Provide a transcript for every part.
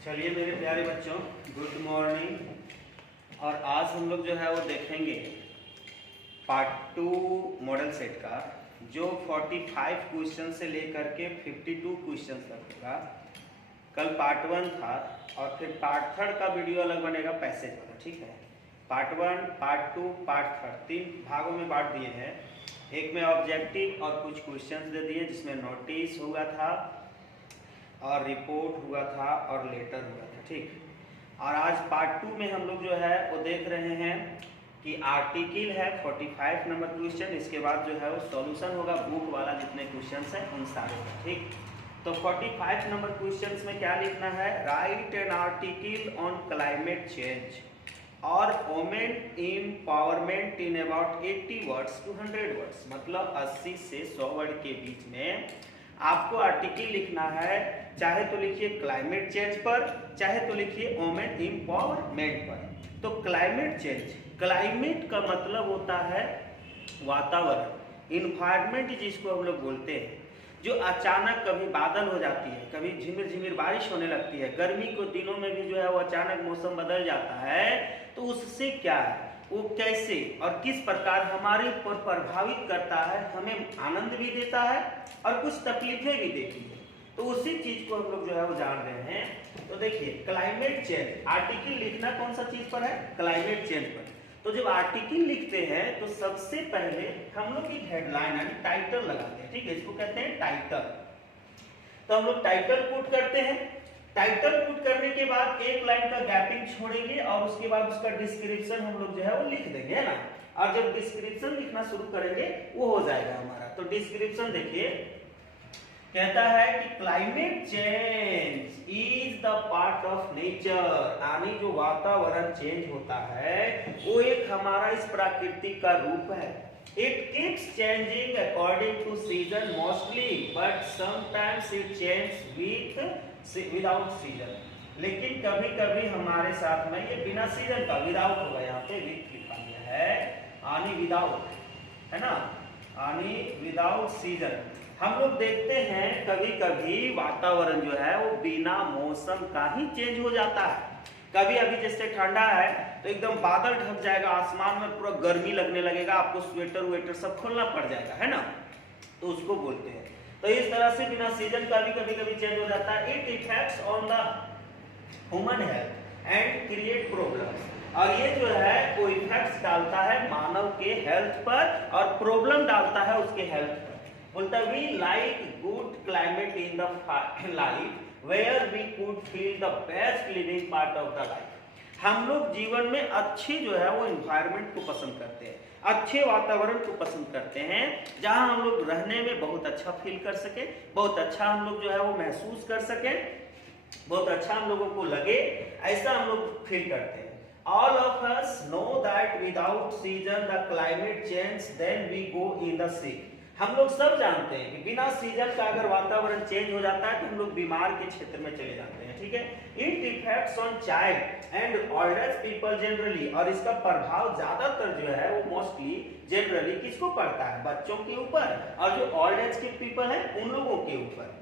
चलिए मेरे प्यारे बच्चों, गुड मॉर्निंग। और आज हम लोग जो है वो देखेंगे पार्ट 2 मॉडल सेट का, जो 45 क्वेश्चन से लेकर के 52 क्वेश्चन तक होगा। कल पार्ट 1 था और फिर पार्ट 3 का वीडियो अलग बनेगा पैसेज वाला, ठीक है। पार्ट 1, पार्ट 2, पार्ट 3 तीन भागों में बांट दिए हैं। एक में ऑब्जेक्टिव और कुछ क्वेश्चंस दे दिए, जिसमें नोटिस हुआ था और रिपोर्ट हुआ था और लेटर हुआ था, ठीक। और आज पार्ट 2 में हम लोग जो है वो देख रहे हैं कि आर्टिकल है 45 नंबर क्वेश्चन। इसके बाद जो है वो सॉल्यूशन होगा बुक वाला, जितने क्वेश्चन हैं उन सारे का, ठीक। तो 45 नंबर क्वेश्चन में क्या लिखना है? Write an article on climate change और women empowerment in about 80 words to 100 words, मतलब 80 से 100 वर्ड के बीच में आपको आर्टिकल लिखना है। चाहे तो लिखिए क्लाइमेट चेंज पर, चाहे तो लिखिए वोमेन एम्पावरमेंट पर। तो क्लाइमेट चेंज, क्लाइमेट का मतलब होता है वातावरण, इन्वायरमेंट जिसको हम लोग बोलते हैं। जो अचानक कभी बादल हो जाती है, कभी झिमिर झिमिर बारिश होने लगती है, गर्मी के दिनों में भी जो है वो अचानक मौसम बदल जाता है, तो उससे क्या है, वो कैसे और किस प्रकार हमारे ऊपर प्रभावित करता है, हमें आनंद भी देता है और कुछ तकलीफें भी देती है। तो उसी चीज को हम लोग जो है वो जान रहे हैं। तो देखिए क्लाइमेट चेंज, आर्टिकल लिखना कौन सा चीज पर है? क्लाइमेट चेंज पर। तो जब आर्टिकल लिखते हैं तो सबसे पहले हम लोग एक हेडलाइन यानी टाइटल लगाते हैं, ठीक है। इसको कहते हैं टाइटल। तो हम लोग टाइटल पुट करते हैं। टाइटल पुट करने के बाद एक लाइन का गैपिंग छोड़ेंगे और उसके बाद उसका डिस्क्रिप्शन हम लोग जो है वो लिख देंगे, है ना। और जब डिस्क्रिप्शन लिखना शुरू करेंगे वो हो जाएगा हमारा। तो डिस्क्रिप्शन देखिए, कहता है कि climate change is the part of nature, यानी जो वातावरण चेंज होता है वो एक हमारा इस प्रकृति का रूप है। It keeps changing according to season mostly, but sometimes it changes without season. लेकिन कभी कभी हमारे साथ में ये बिना सीजन का, विदाउट होगा, यहाँ पे विथ लिखा गया है, यानी विदाउट, है ना, यानी विदाउट सीजन। हम लोग देखते हैं कभी कभी वातावरण जो है वो बिना मौसम का ही चेंज हो जाता है। कभी अभी जैसे ठंडा है तो एकदम बादल ढक जाएगा, आसमान में पूरा गर्मी लगने लगेगा, आपको स्वेटर वेटर सब खोलना पड़ जाएगा, है ना। तो उसको बोलते हैं। तो इस तरह से बिना सीजन का भी कभी कभी चेंज हो जाता है। It effects on the human health and create problems, और ये जो है वो इफेक्ट्स डालता है मानव के हेल्थ पर और प्रॉब्लम डालता है उसके हेल्थ पर। बोलता है we like good climate in the life where we could feel the best living part of the life। हम लोग जीवन में अच्छी जो है वो एनवायरनमेंट को पसंद करते हैं, अच्छे वातावरण को पसंद करते हैं, जहां हम लोग रहने में बहुत अच्छा फील कर सके, बहुत अच्छा हम लोग जो है वो महसूस कर सके, बहुत अच्छा हम लोगों को लगे, ऐसा हम लोग फील करते हैं। All of us know that without season the climate change, then we go in the sick। हम लोग सब जानते हैं कि बिना सीजन का अगर वातावरण चेंज हो जाता है तो हम लोग बीमार के क्षेत्र में चले जाते हैं, ठीक है। It effects on child and old age people generally, और इसका प्रभाव ज्यादातर जो है वो मोस्टली जनरली किसको पड़ता है? बच्चों के ऊपर, और जो ओल्ड एज के पीपल है उन लोगों के ऊपर।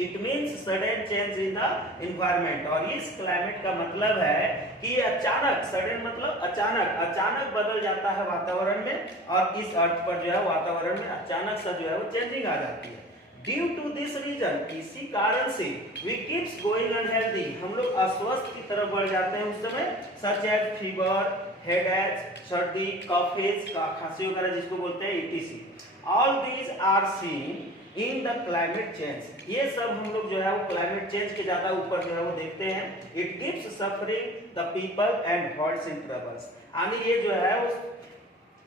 It means sudden change in the environment, और इस क्लाइमेट का मतलब है कि ये अचानक, सडन मतलब अचानक, अचानक बदल जाता है वातावरण में, और इस अर्थ पर जो है वातावरण में अचानक सा जो है वो चेंजिंग आ जाती है। ड्यू टू दिस रीजन, इसी कारण से वी कीप्स गोइंग अनहेल्दी, हम लोग अस्वस्थ की तरफ बढ़ जाते हैं उस समय, सच एज फीवर, हेडेक, सर्दी, कफेज, खांसी वगैरह जिसको बोलते हैं, etc। All these are seen in the climate change, ये सब हम लोग जो है वो क्लाइमेट चेंज के ज्यादा ऊपर जो है वो देखते हैं। It keeps suffering the people and hurts in troubles, यानी ये जो है वो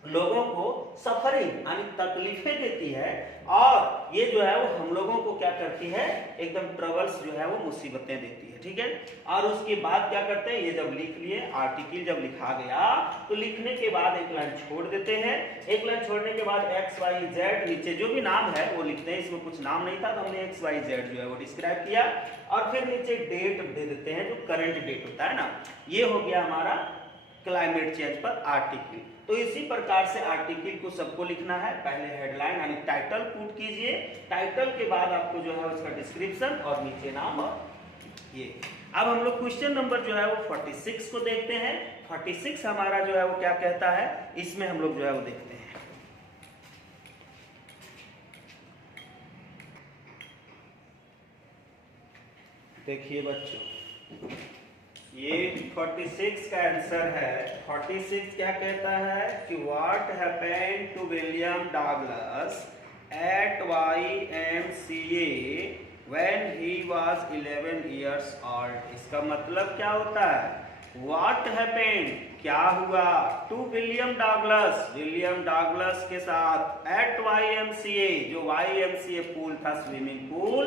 लोगों को सफरिंग यानी तकलीफें देती है, और ये जो है वो हम लोगों को क्या करती है, एकदम ट्रबल्स जो है वो मुसीबतें देती है, ठीक है। और उसके बाद क्या करते हैं, ये जब लिख लिए, आर्टिकल जब लिखा गया तो लिखने के बाद एक लाइन छोड़ देते हैं। एक लाइन छोड़ने के बाद एक्स वाई जेड, नीचे जो भी नाम है वो लिखते हैं। इसमें कुछ नाम नहीं था तो हमने एक्स वाई जेड जो है वो डिस्क्राइब किया, और फिर नीचे डेट दे देते हैं, जो करंट डेट होता है ना। ये हो गया हमारा क्लाइमेट चेंज पर आर्टिकल। तो इसी प्रकार से आर्टिकल को सबको लिखना है। पहले हेडलाइन यानी टाइटल पुट कीजिए, टाइटल के बाद आपको जो है उसका डिस्क्रिप्शन और नीचे नाम और ये। अब हम लोग क्वेश्चन नंबर जो है वो 46 को देखते हैं। 46 हमारा जो है वो क्या कहता है, इसमें हम लोग जो है वो देखते हैं। देखिए बच्चों, ये 46 का आंसर है। 46 क्या कहता है कि what happened to William Douglas at YMCA when he was 11 years old। इसका मतलब क्या होता है, व्हाट हैपेंड क्या हुआ, to William Douglas, William Douglas के साथ, एट YMCA जो YMCA पूल था, स्विमिंग पूल,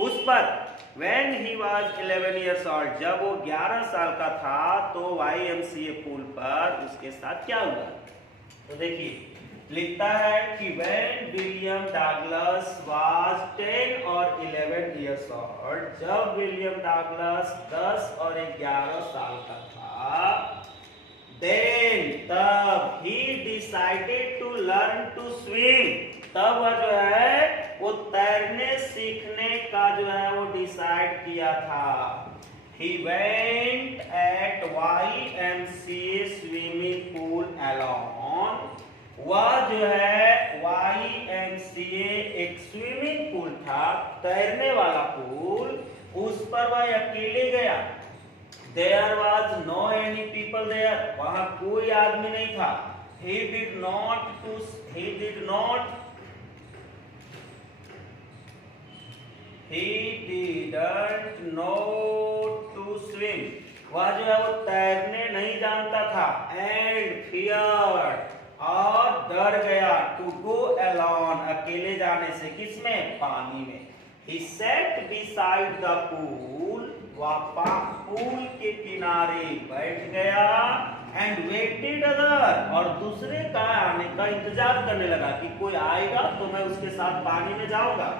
उस पर, when he was 11 years old जब वो 11 साल का था, तो YMCA पूल पर उसके साथ क्या हुआ। तो देखिए लिखता है कि when विलियम डगलस was 10 और 11 years old, जब विलियम डगलस 10 और 11 साल का था, then तब he decided to learn to swim, तब वह जो है वो तैरने सीखने का जो है वो डिसाइड किया था। He went at YMCA swimming pool alone। वह जो है YMCA एक स्विमिंग पूल था, तैरने वाला पूल, उस पर वह अकेले गया। There was no any people there, वहां कोई आदमी नहीं था। He didn't know to swim, वह जो है वो तैरने नहीं जानता था। And feared, और डर गया, to go alone, अकेले जाने से, किसमें, पानी में। He sat beside the pool, वह पूल के किनारे बैठ गया। And waited other, और दूसरे का आने का इंतजार करने लगा कि कोई आएगा तो मैं उसके साथ पानी में जाऊंगा।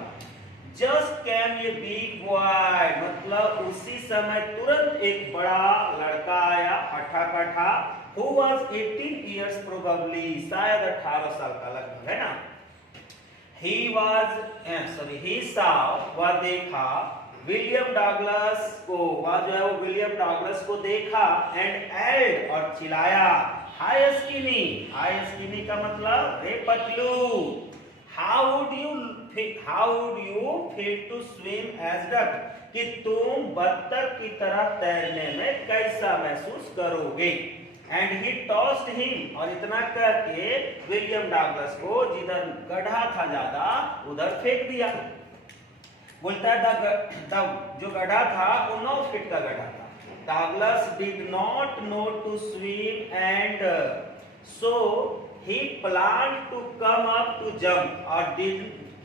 Just came a big boy, मतलब उसी समय तुरंत एक बड़ा लड़का आया, हठा कठा, who was 18 years probably, शायद 18 साल का लगभग, है ना। he saw, वह देखा, विलियम डगलस को, वह जो है वो विलियम डगलस को देखा, एंड एल्ड, और चिल्लाया, हाय स्किनी का मतलब रे Patlu, how would you feel to swim as duck, कि तुम बत्तख की तरह तैरने में कैसा महसूस करोगे। एंड ही टॉस्ड हिम, और इतना करके विलियम डगलस को जिधर गड्ढा था ज्यादा उधर फेंक दिया। बोलता है जो गड्ढा था वो 9 फीट का गड्ढा था। Douglas did not know to swim and so he plan to come up to jump, और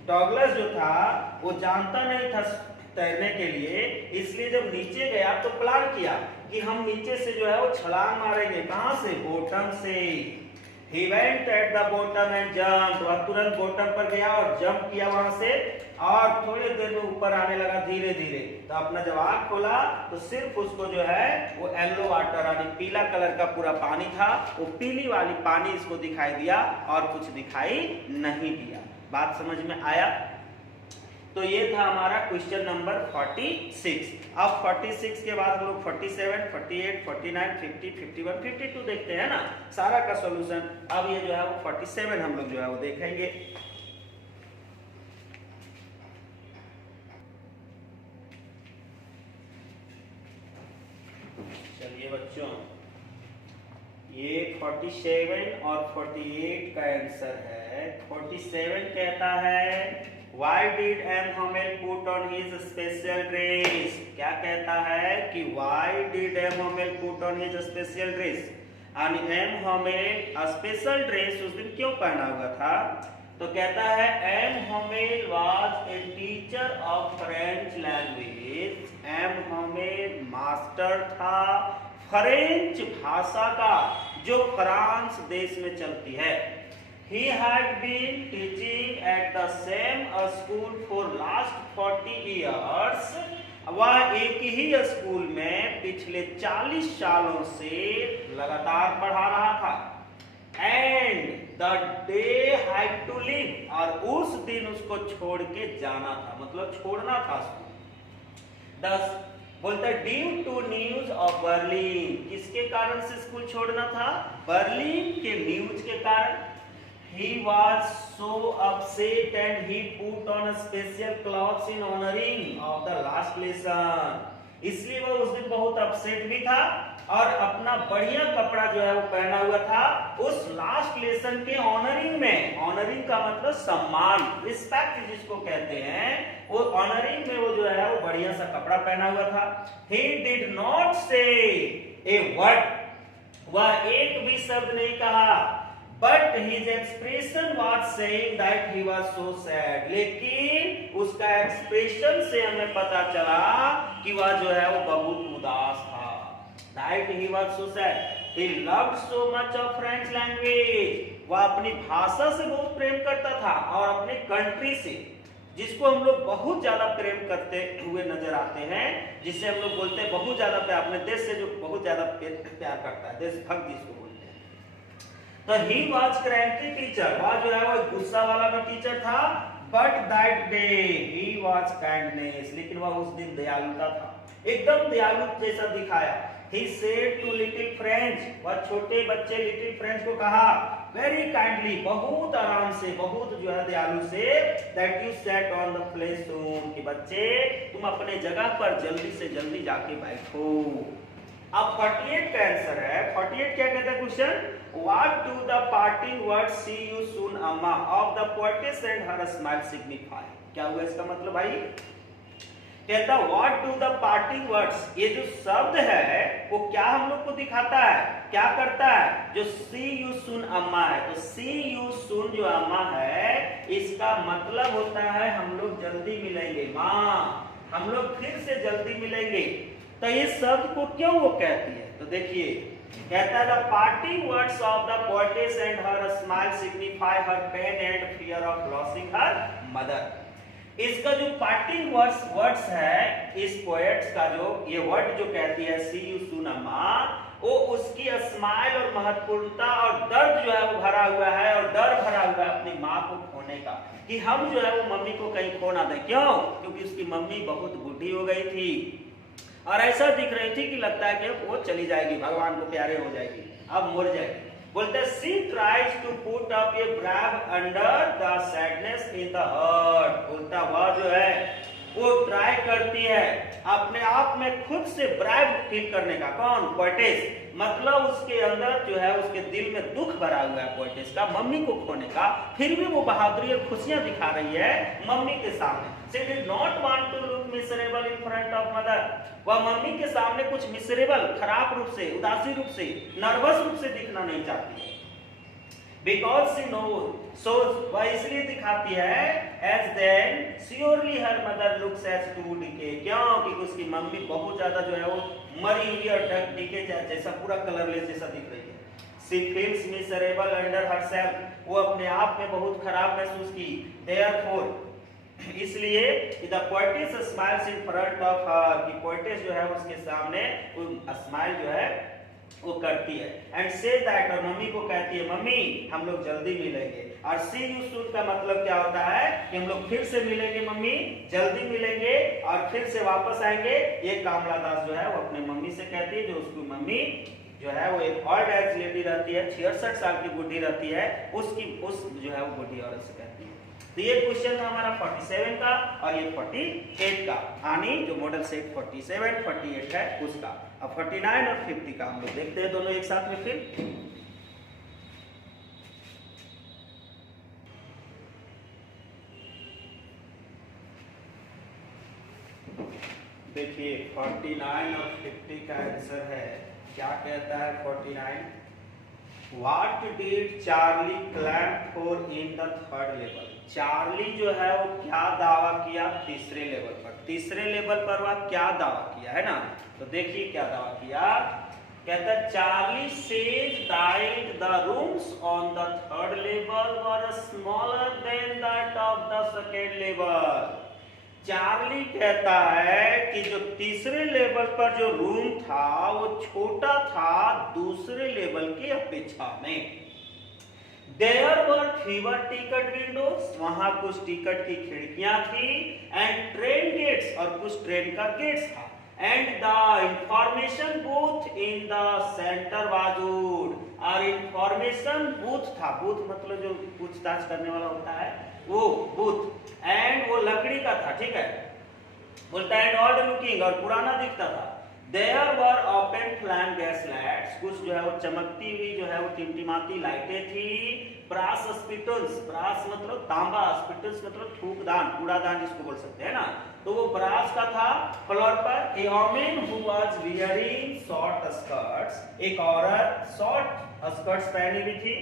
डगलस जो था वो जानता नहीं था तैरने के लिए, इसलिए जब नीचे गया तो प्लान किया कि हम नीचे से जो है वो छलांग मारेंगे। कहां से, बॉटम से। He went at the bottom and jumped, वह तुरंत बॉटम पर गया और जंप किया वहां से, और थोड़ी देर में ऊपर आने लगा धीरे धीरे। तो अपना जब आँख खोला तो सिर्फ उसको जो है वो येलो वाटर, यानी पीला कलर का पूरा पानी था, वो पीली वाली पानी इसको दिखाई दिया और कुछ दिखाई नहीं दिया। बात समझ में आया। तो ये था हमारा क्वेश्चन नंबर 46। अब 46 के बाद हम लोग 47, 48, 49, 50, 51, 52 देखते हैं ना, सारा का सॉल्यूशन। अब ये जो है वो 47 हम लोग जो है वो देखेंगे। चलिए बच्चों, ये 47 और 48 का आंसर है। 47 कहता है Why did M. Hamel put on his special dress? क्या कहता है कि Why did M. Hamel put on his special dress? यानी M. Hamel स्पेशल ड्रेस उस दिन क्यों पहना हुआ था? तो कहता है M. Hamel was a teacher of French language। M. Hamel master था फ्रेंच भाषा का, जो फ्रांस देश में चलती है। He had been teaching at the same school for last 40 years। वह एक ही स्कूल में पिछले 40 सालों से लगातार पढ़ा रहा था। And the day had to leave, और उस दिन उसको छोड़ के जाना था, मतलब छोड़ना था स्कूल। बोलता है due to news of Berlin, किसके कारण से स्कूल छोड़ना था? बर्लिन के न्यूज के कारण। He was so upset and he put on a special clothes in honoring of the last lesson. इसलिए वो उस दिन बहुत अपसेट भी था और अपना बढ़िया कपड़ा जो है वो पहना हुआ था उस लास्ट लेसन के ऑनरिंग में। ऑनरिंग का मतलब सम्मान, रिस्पेक्ट जिसको कहते हैं, वो ऑनरिंग में वो जो है वो बढ़िया सा कपड़ा पहना हुआ था। He did not say a word, वह एक भी शब्द नहीं कहा। But his expression was saying that he was so sad. लेकिन उसका एक्सप्रेशन से हमें पता चला कि वह जो है वो बहुत उदास था। That he was so sad. He loved so much of French language. वह अपनी भाषा से बहुत प्रेम करता था और अपने कंट्री से, जिसको हम लोग बहुत ज्यादा प्रेम करते हुए नजर आते हैं, जिससे हम लोग बोलते हैं बहुत ज्यादा प्यार, अपने देश से जो बहुत ज्यादा प्यार करता है, देशभक्त जिसको बोलते हैं। तो ही वॉज क्रैंकी टीचर, वह जो है वो गुस्सा वाला भी टीचर था। But that day he was kindness, लेकिन वह उस दिन दयालुता था, एकदम दयालु जैसा दिखाया। He said to little French, वह छोटे बच्चे लिटिल फ्रेंच को कहा very kindly, बहुत आराम से, बहुत जो है दयालु से, that you sat on the place soon, कि बच्चे तुम अपने जगह पर जल्दी से जल्दी जाके बैठो। अब 48 का आंसर है। 48 क्या कहता है question? What do the parting words see you soon amma of the poetess and her smile signify? क्या हुआ इसका मतलब भाई? कहता what do the parting words, ये जो शब्द है वो क्या हम लोग को दिखाता है, क्या करता है? जो see you soon amma है, तो see you soon जो अम्मा है इसका मतलब होता है हम लोग जल्दी मिलेंगे, माँ हम लोग फिर से जल्दी मिलेंगे। तो ये शब्द को क्यों वो कहती है? तो देखिए कहता है the parting words of the poetess and her smile signify her pain and fear of losing her mother. इसका जो पार्टिंग वर्ड्स है इस पोएट्स का, जो ये वर्ड जो कहती है सी यू सून अम्मा, वो उसकी स्माइल और महत्वपूर्णता और दर्द जो है वो भरा हुआ है, और डर भरा हुआ है अपनी माँ को खोने का, कि हम जो है वो मम्मी को कहीं खो ना दें। क्यों? क्योंकि उसकी मम्मी बहुत बूढ़ी हो गई थी और ऐसा दिख रही थी कि लगता है कि वो चली जाएगी, भगवान को प्यारे हो जाएगी, अब मर जाएगी। बोलते हैं she tries to put up a brave under the sadness in the heart. बोलता वह जो है वो ट्राई करती है अपने आप में खुद से ब्राइव फील करने का। कौन? पोएटेस, मतलब उसके अंदर जो है उसके दिल में दुख भरा हुआ है पोएटेस का, मम्मी को खोने का, फिर भी वो बहादुरी और खुशियां दिखा रही है मम्मी के सामने। She did not want to look miserable in front of mother. वह मम्मी के सामने कुछ मिसरेबल, खराब रूप से, उदासी रूप से, नर्वस रूप से दिखना नहीं चाहती है। Because she knows, so वह इसलिए दिखाती है as then surely her mother looks as too decay. क्यों? क्योंकि उसकी मम्मी बहुत ज्यादा जो है वो मरी हुई और डिके जैसा, पूरा कलरलेस जैसा दिख रही है। She feels miserable under herself. वो अपने आप में बहुत खराब महसूस की। Therefore, इसलिए the poetess smiles in front of her, कि poetess जो है उसके सामने वो स्माइल जो है वो करती है। एंड से दैट, और मम्मी को कहती है मम्मी हम लोग जल्दी मिलेंगे। और सी यू सून का मतलब क्या होता है कि हम लोग फिर से मिलेंगे मम्मी, जल्दी मिलेंगे और फिर से वापस आएंगे। ये कमला दास जो है वो अपने मम्मी से कहती है, जो उसकी मम्मी जो है वो एक ओल्ड एज लेडी रहती है, 66 साल की बुढ़ी रहती है, उस जो है वो बुढ़ी औरत से कहती है। तो ये क्वेश्चन था हमारा 47 का और ये 48 का, यानी जो मॉडल सेट 47, 48 है उसका। अब 49 और 50 का हम लोग देखते हैं दोनों एक साथ में। फिर देखिए 49 और 50 का आंसर है, क्या कहता है 49? What did Charlie claim for in the third level? Charlie जो है वो क्या दावा किया तीसरे लेवल पर? तीसरे लेवल पर वह क्या दावा किया है ना, तो देखिए क्या दावा किया। कहता है Charlie says that the rooms on the third level were smaller than that of the second level. Charlie कहता है कि जो तीसरे लेवल पर जो रूम था वो छोटा था दूसरे लेवल की अपेक्षा में। There were fewer ticket windows, वहां कुछ टिकट की खिड़कियां थी, एंड ट्रेन गेट्स, और कुछ ट्रेन का गेट्स था। and the information booth in the center was wood। और इंफॉर्मेशन बूथ था, बूथ मतलब जो पूछताछ करने वाला होता है वो बूथ, एंड वो लकड़ी का था, ठीक है। बोलता है old looking, और पुराना दिखता था। There were open flame gaslights, कुछ जो है वो चमकती हुई जो है वो टिमटिमाती लाइटें थी। ब्रास स्पिटल्स, ब्रास मतलब तांबा, स्पिटल्स मतलब थूकदान, कूड़ादान जिसको बोल सकते हैं ना, तो वो ब्रास का था। फ्लोर पर a woman who was wearing short skirts, एक औरत शॉर्ट स्कर्ट्स पहनी हुई थी,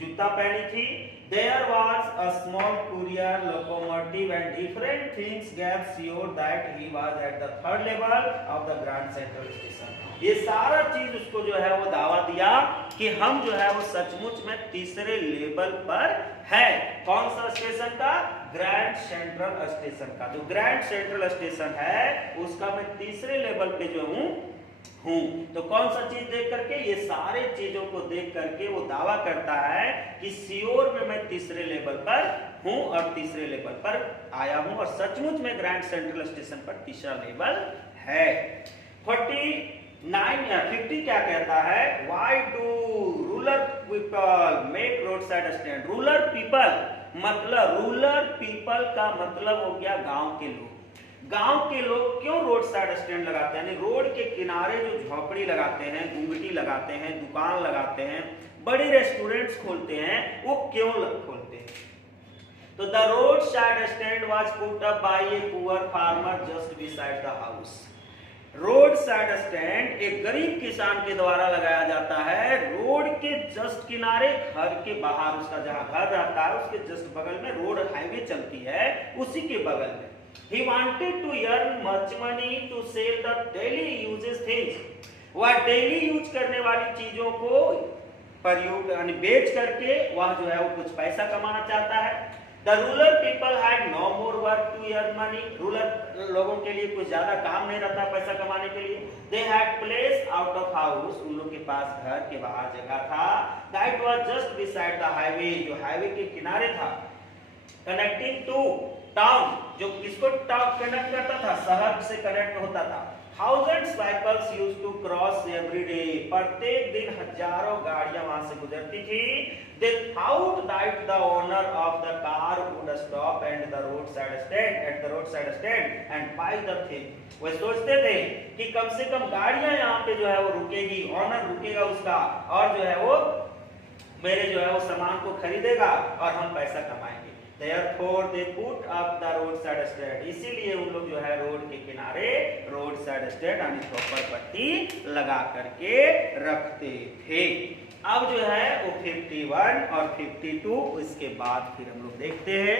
जूता पहनी थी। There was a small courier locomotive and different things gave sure that he was at the third level of the Grand Central Station। ये सारा चीज उसको जो है वो दावा दिया कि हम जो है वो सचमुच में तीसरे लेवल पर है। कौन सा स्टेशन का? ग्रैंड सेंट्रल स्टेशन का। जो ग्रैंड सेंट्रल स्टेशन है उसका मैं तीसरे लेवल पे जो हूँ। तो कौन सा चीज देख करके? ये सारे चीजों को देख करके वो दावा करता है कि सियोर में मैं तीसरे लेवल पर हूं और तीसरे लेवल पर आया हूं, और सचमुच में ग्रैंड सेंट्रल स्टेशन पर तीसरा लेवल है। 50 क्या कहता है? Why do rural people make roadside stand? Rural people मतलब, रूरल पीपल का मतलब हो गया गांव के लोग। गांव के लोग क्यों रोड साइड स्टैंड लगाते हैं, यानी रोड के किनारे जो झोपड़ी लगाते हैं, गुंगटी लगाते हैं, दुकान लगाते हैं, बड़े रेस्टोरेंट्स खोलते हैं, वो क्यों खोलते हैं? तो the road side stand was put up by a poor farmer just beside the house. Road side stand एक गरीब किसान के द्वारा लगाया जाता है रोड के जस्ट किनारे, घर के बाहर, उसका जहां घर रहता है उसके जस्ट बगल में रोड हाईवे चलती है, उसी के बगल में। He wanted to earn much money to sell the daily uses things। वह डेली यूज करने वाली चीजों को प्रयोग यानी बेच करके वह जो है वो कुछ पैसा कमाना चाहता है। The rural people had no more work to earn money। Rural लोगों के लिए कुछ ज्यादा काम नहीं रहता पैसा कमाने के लिए। They had place out of house, उन लोग के पास घर के बाहर जगह था। That was just beside the highway, जो हाईवे के किनारे था। Connecting to टाउन, जो किसको कनेक्ट करता था? शहर से कनेक्ट होता था। Thousands vehicles used to cross every day, प्रत्येक दिन हजारों गाड़ियां वहां से गुजरती थी। They thought that the owner of the car would stop at the roadside stand and buy the thing। वे सोचते थे कि कम से कम गाड़ियां यहाँ पे जो है वो रुकेगी, ऑनर रुकेगा उसका, और जो है वो मेरे जो है वो सामान को खरीदेगा और हम पैसा कमाएंगे। Therefore they put up the roadside stand। इसीलिए उन लोग जो है रोड के किनारे रोड साइड स्टैंड यानी प्रॉपर पट्टी लगा करके रखते थे। अब जो है वो 51 और 52 इसके बाद फिर हम लोग देखते हैं।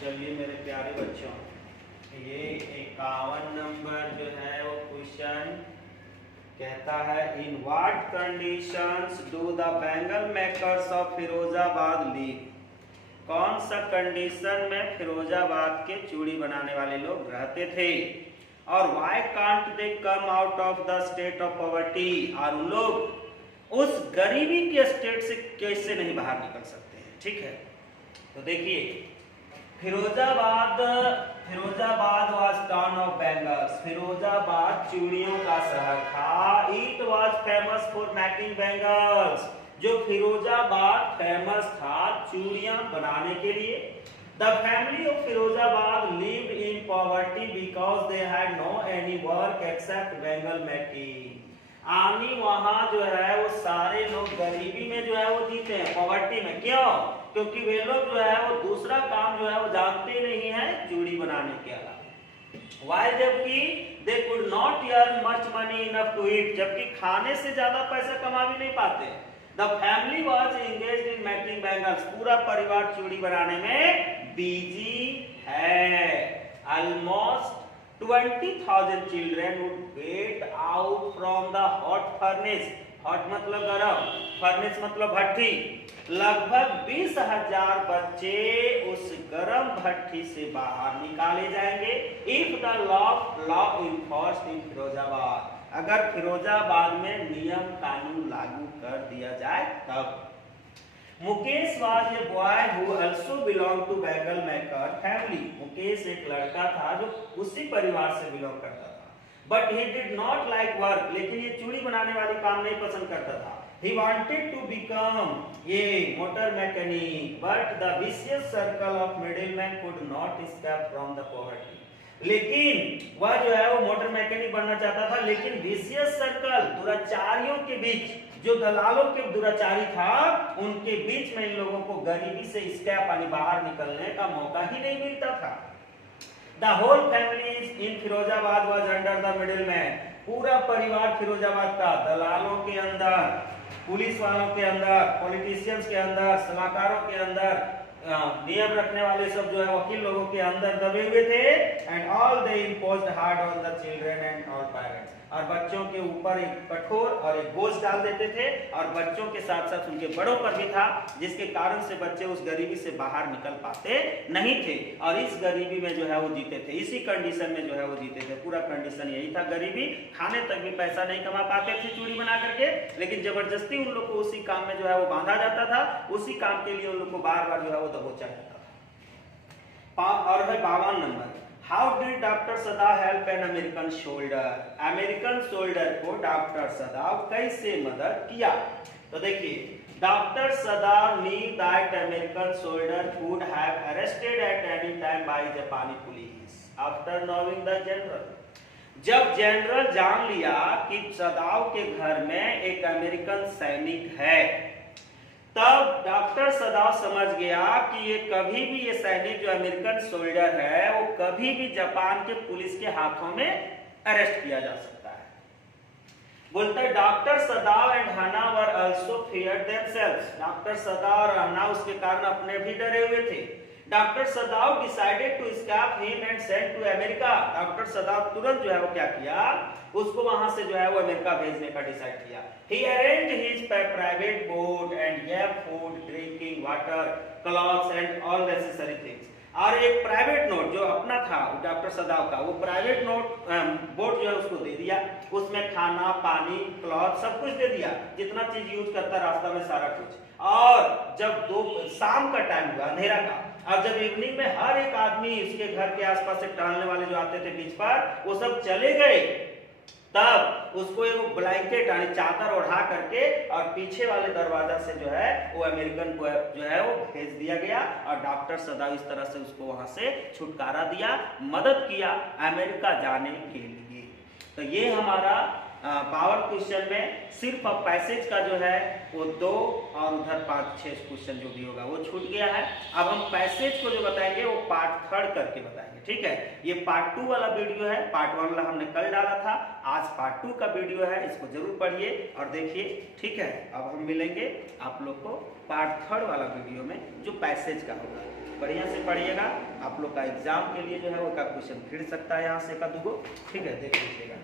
चलिए मेरे प्यारे बच्चों, ये 51 नंबर जो है वो क्वेश्चन कहता है in what conditions do the bangle makers of Firozabad live. कौन सा कंडीशन में फिरोजाबाद के चूड़ी बनाने वाले लोग रहते थे, और why can't they come out of the state of poverty, और उन लोग उस गरीबी के स्टेट से कैसे नहीं बाहर निकल सकते हैं। ठीक है, तो देखिए Firozabad was town of bangles. Firozabad चूड़ियों का शहर था। It was famous for making bangles. जो फिरोजाबाद फेमस था चूड़ियां बनाने के लिए। The family of Firozabad lived in poverty because they had no any work except bangle making. आनी वहां जो है वो सारे लोग गरीबी में जो है वो जीते हैं, पॉवर्टी में। क्यों? क्योंकि वे लोग जो है वो दूसरा काम जो है वो जानते नहीं है चूड़ी बनाने के अलावा। While जबकि they could not earn much money enough to eat, जबकि खाने से ज्यादा पैसा कमा भी नहीं पाते। The family was engaged in making bangles। पूरा परिवार चूड़ी बनाने में बिजी है। Almost 20,000 children would get out from the hot furnace। Hot मतलब गर्म, फर्नेस मतलब भट्टी। लगभग 20,000 बच्चे उस गर्म भट्टी से बाहर निकाले जाएंगे इफ द लॉ इन्फोर्स्ड इन फिरोजाबाद। अगर फिरोजाबाद में नियम कानून लागू कर दिया जाए तब। Mukesh was a boy who also belonged to bagel maker family. Mukesh एक लड़का था जो उसी परिवार से बिलोंग करता था, but he did not like work. लेकिन ये चूड़ी बनाने वाली काम नहीं पसंद करता था। He wanted to become a motor mechanic, but the vicious circle of middlemen could not escape from the poverty. लेकिन वह जो है वो मोटर मैकेनिक बनना चाहता था, लेकिन विशियस सर्कल दुराचारियों के बीच, जो दलालों के दुराचारी था, उनके बीच में इन लोगों को गरीबी से स्कैप यानी बाहर निकलने का मौका ही नहीं मिलता था। The whole family in Firozabad was under the middleman. पूरा परिवार फिरोजाबाद का दलालों के अंदर, पुलिस वालों के अंदर, पॉलिटिशियंस के अंदर, सलाहकारों के अंदर, नियम रखने वाले सब जो है वकील लोगों के अंदर दबे हुए थे। And all they imposed hard on the children and all parents, और बच्चों के ऊपर एक कठोर और एक बोझ डाल देते थे, और बच्चों के साथ साथ उनके बड़ों पर भी था, जिसके कारण से बच्चे उस गरीबी से बाहर निकल पाते नहीं थे, और इस गरीबी में जो है वो जीते थे, इसी कंडीशन में जो है वो जीते थे। पूरा कंडीशन यही था, गरीबी, खाने तक भी पैसा नहीं कमा पाते थे चूड़ी बना करके, लेकिन जबरदस्ती उन लोग को उसी काम में जो है वो बांधा जाता था, उसी काम के लिए उन लोग को बार बार जो है वो दबोचा जाता था। और है 52 number, How did Dr. Sadao help an American soldier? American soldier को डॉक्टर सदाव कैसे मदद किया? तो देखिए, doctor Sadao knew that American soldier could have arrested at any time by Japanese police after knowing the general. जब general जान लिया कि सदाव के घर में एक अमेरिकन सैनिक है, तब डॉक्टर सदाव समझ गया कि ये कभी भी, ये सैनिक जो अमेरिकन सोल्जर है, वो कभी भी जापान के पुलिस के हाथों में अरेस्ट किया जा सकता है। बोलता है doctor Sadao and Hana were also feared themselves. Doctor Sadao और हना उसके कारण अपने भी डरे हुए थे। Doctor Sadao decided to escape him and send to America. डॉक्टर सदाव तुरंत जो है वो क्या किया, उसको वहां से जो है वो अमेरिका भेजने का डिसाइड किया। He arranged his private boat and gave food, drinking water, clothes and all necessary things. और एक प्राइवेट नोट जो अपना था डॉक्टर सदाव का, वो प्राइवेट नोट बोट जो है उसको दे दिया, उसमें खाना पानी क्लॉथ सब कुछ दे दिया, जितना चीज यूज करता रास्ता में सारा कुछ। और जब शाम का टाइम हुआ, अंधेरा का, और जब इवनिंग में हर एक आदमी इसके घर के आसपास से टहलने वाले जो आते थे बीच पर, वो सब चले गए, तब उसको एक ब्लैंकेट यानी चादर ओढ़ा करके और पीछे वाले दरवाजा से जो है वो अमेरिकन को जो है वो भेज दिया गया, और डॉक्टर सदाव इस तरह से उसको वहां से छुटकारा दिया, मदद किया अमेरिका जाने के लिए। तो ये हमारा पावर क्वेश्चन में सिर्फ अब पैसेज का जो है वो 2 और उधर 5-6 क्वेश्चन जो भी होगा वो छूट गया है। अब हम पैसेज को जो बताएंगे वो पार्ट 3 करके बताएंगे, ठीक है। ये पार्ट 2 वाला वीडियो है, पार्ट 1 वाला हमने कल डाला था, आज पार्ट 2 का वीडियो है, इसको जरूर पढ़िए और देखिए, ठीक है। अब हम मिलेंगे आप लोग को पार्ट 3 वाला वीडियो में जो पैसेज का होगा। बढ़िया से पढ़िएगा, आप लोग का एग्जाम के लिए जो है वो का क्वेश्चन फिर सकता है यहाँ से का 2, ठीक है, देख लीजिएगा।